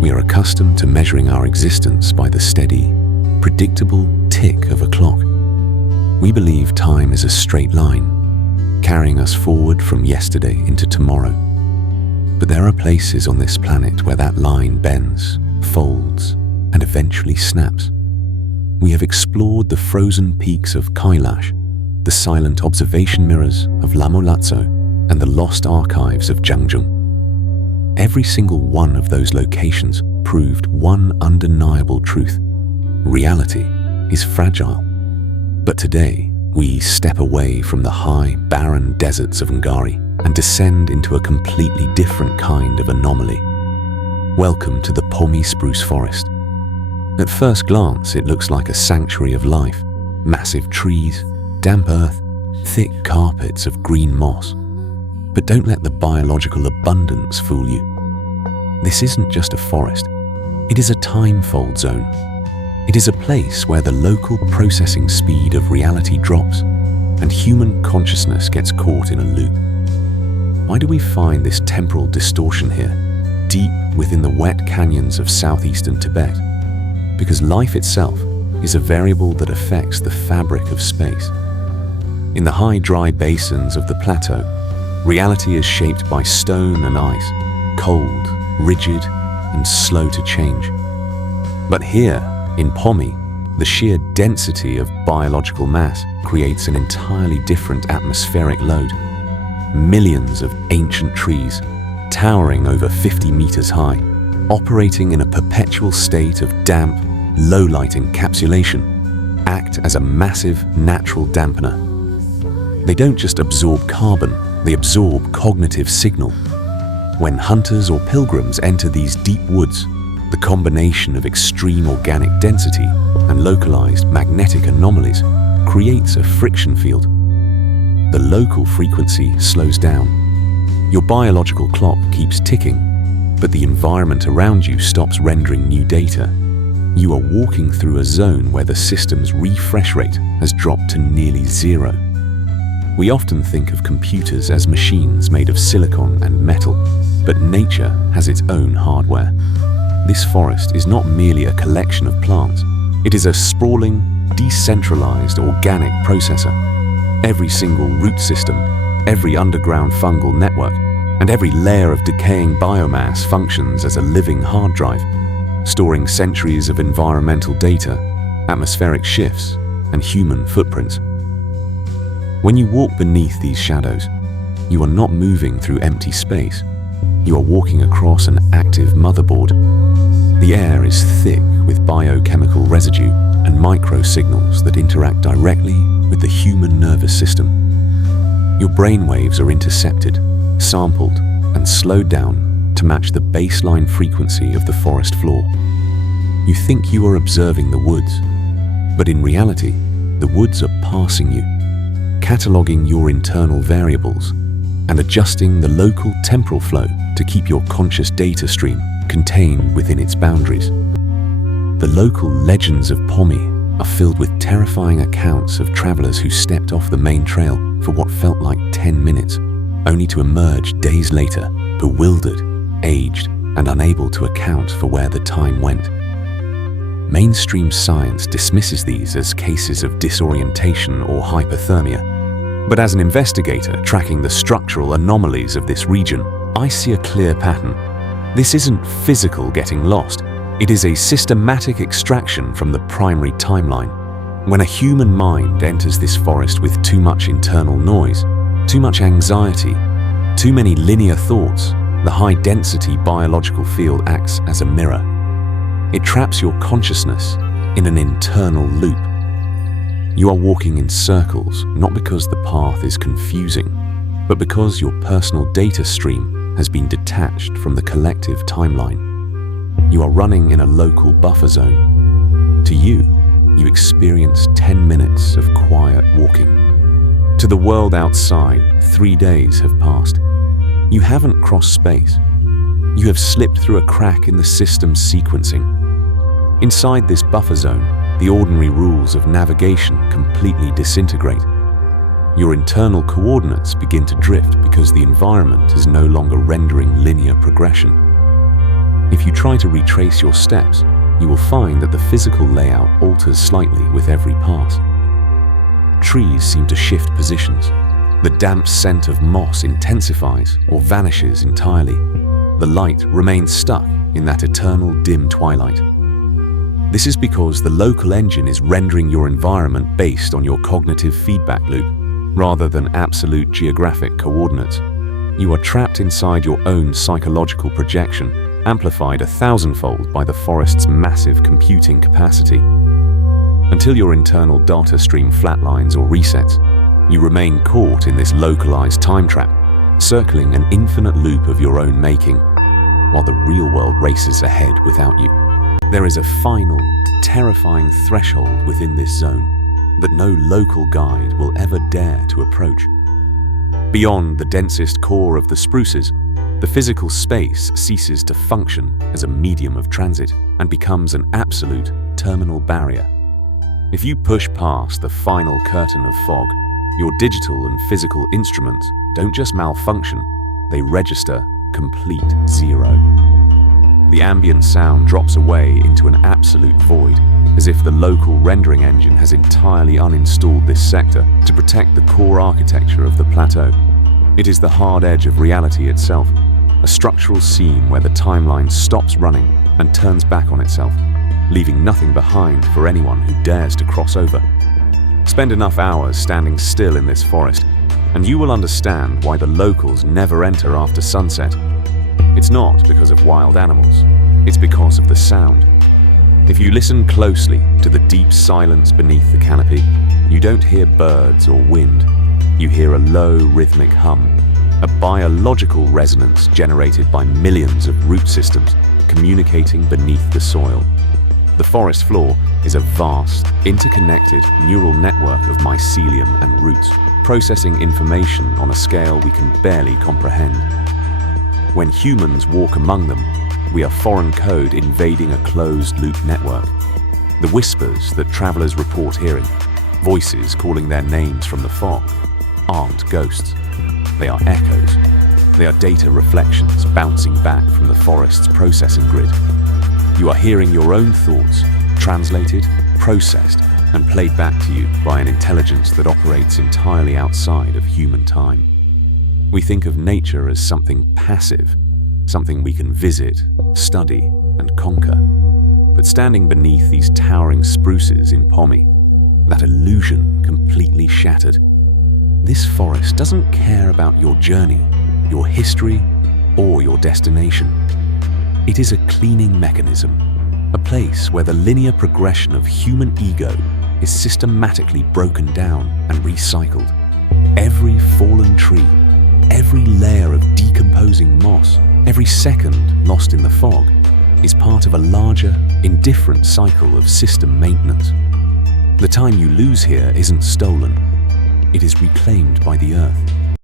We are accustomed to measuring our existence by the steady, predictable tick of a clock. We believe time is a straight line, carrying us forward from yesterday into tomorrow. But there are places on this planet where that line bends, folds, and eventually snaps. We have explored the frozen peaks of Kailash, the silent observation mirrors of Lamolazzo, and the lost archives of Zhangzhung. Every single one of those locations proved one undeniable truth. Reality is fragile. But today, we step away from the high, barren deserts of Ngari and descend into a completely different kind of anomaly. Welcome to the Pomi spruce forest. At first glance, it looks like a sanctuary of life. Massive trees, damp earth, thick carpets of green moss. But don't let the biological abundance fool you. This isn't just a forest. It is a time-fold zone. It is a place where the local processing speed of reality drops and human consciousness gets caught in a loop. Why do we find this temporal distortion here, deep within the wet canyons of southeastern Tibet? Because life itself is a variable that affects the fabric of space. In the high, dry basins of the plateau, reality is shaped by stone and ice, cold, rigid, and slow to change. But here, in Pomi, the sheer density of biological mass creates an entirely different atmospheric load. Millions of ancient trees, towering over 50 meters high, operating in a perpetual state of damp, low-light encapsulation, act as a massive natural dampener. They don't just absorb carbon, they absorb cognitive signal. When hunters or pilgrims enter these deep woods, the combination of extreme organic density and localized magnetic anomalies creates a friction field. The local frequency slows down. Your biological clock keeps ticking, but the environment around you stops rendering new data. You are walking through a zone where the system's refresh rate has dropped to nearly zero. We often think of computers as machines made of silicon and metal, but nature has its own hardware. This forest is not merely a collection of plants. It is a sprawling, decentralized organic processor. Every single root system, every underground fungal network, and every layer of decaying biomass functions as a living hard drive, storing centuries of environmental data, atmospheric shifts, and human footprints. When you walk beneath these shadows, you are not moving through empty space. You are walking across an active motherboard. The air is thick with biochemical residue and micro-signals that interact directly with the human nervous system. Your brain waves are intercepted, sampled, and slowed down to match the baseline frequency of the forest floor. You think you are observing the woods, but in reality, the woods are parsing you, cataloging your internal variables and adjusting the local temporal flow to keep your conscious data stream contained within its boundaries. The local legends of Pomi are filled with terrifying accounts of travelers who stepped off the main trail for what felt like 10 minutes, only to emerge days later, bewildered, aged, and unable to account for where the time went. Mainstream science dismisses these as cases of disorientation or hypothermia. But as an investigator tracking the structural anomalies of this region, I see a clear pattern. This isn't physical getting lost. It is a systematic extraction from the primary timeline. When a human mind enters this forest with too much internal noise, too much anxiety, too many linear thoughts, the high-density biological field acts as a mirror. It traps your consciousness in an internal loop. You are walking in circles, not because the path is confusing, but because your personal data stream has been detached from the collective timeline. You are running in a local buffer zone. To you, you experience 10 minutes of quiet walking. To the world outside, 3 days have passed. You haven't crossed space. You have slipped through a crack in the system's sequencing. Inside this buffer zone, the ordinary rules of navigation completely disintegrate. Your internal coordinates begin to drift because the environment is no longer rendering linear progression. If you try to retrace your steps, you will find that the physical layout alters slightly with every pass. Trees seem to shift positions. The damp scent of moss intensifies or vanishes entirely. The light remains stuck in that eternal dim twilight. This is because the local engine is rendering your environment based on your cognitive feedback loop, rather than absolute geographic coordinates. You are trapped inside your own psychological projection, amplified 1,000-fold by the forest's massive computing capacity. Until your internal data stream flatlines or resets, you remain caught in this localized time trap, circling an infinite loop of your own making, while the real world races ahead without you. There is a final, terrifying threshold within this zone that no local guide will ever dare to approach. Beyond the densest core of the spruces, the physical space ceases to function as a medium of transit and becomes an absolute terminal barrier. If you push past the final curtain of fog, your digital and physical instruments don't just malfunction, they register complete zero. The ambient sound drops away into an absolute void, as if the local rendering engine has entirely uninstalled this sector to protect the core architecture of the plateau. It is the hard edge of reality itself, a structural seam where the timeline stops running and turns back on itself, leaving nothing behind for anyone who dares to cross over. Spend enough hours standing still in this forest, and you will understand why the locals never enter after sunset. It's not because of wild animals, it's because of the sound. If you listen closely to the deep silence beneath the canopy, you don't hear birds or wind. You hear a low rhythmic hum, a biological resonance generated by millions of root systems communicating beneath the soil. The forest floor is a vast, interconnected neural network of mycelium and roots, processing information on a scale we can barely comprehend. When humans walk among them, we are foreign code invading a closed-loop network. The whispers that travelers report hearing, voices calling their names from the fog, aren't ghosts. They are echoes. They are data reflections bouncing back from the forest's processing grid. You are hearing your own thoughts, translated, processed, and played back to you by an intelligence that operates entirely outside of human time. We think of nature as something passive, something we can visit, study, and conquer. But standing beneath these towering spruces in Pomi, that illusion completely shattered. This forest doesn't care about your journey, your history, or your destination. It is a cleaning mechanism, a place where the linear progression of human ego is systematically broken down and recycled. Every fallen tree, every layer of decomposing moss, every second lost in the fog is part of a larger, indifferent cycle of system maintenance. The time you lose here isn't stolen, it is reclaimed by the earth.